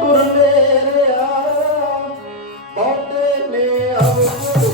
ਗੁਰ ਤੇਰੇ ਆ ਬੋਤੇ ਨੇ ਆਉਂਦੇ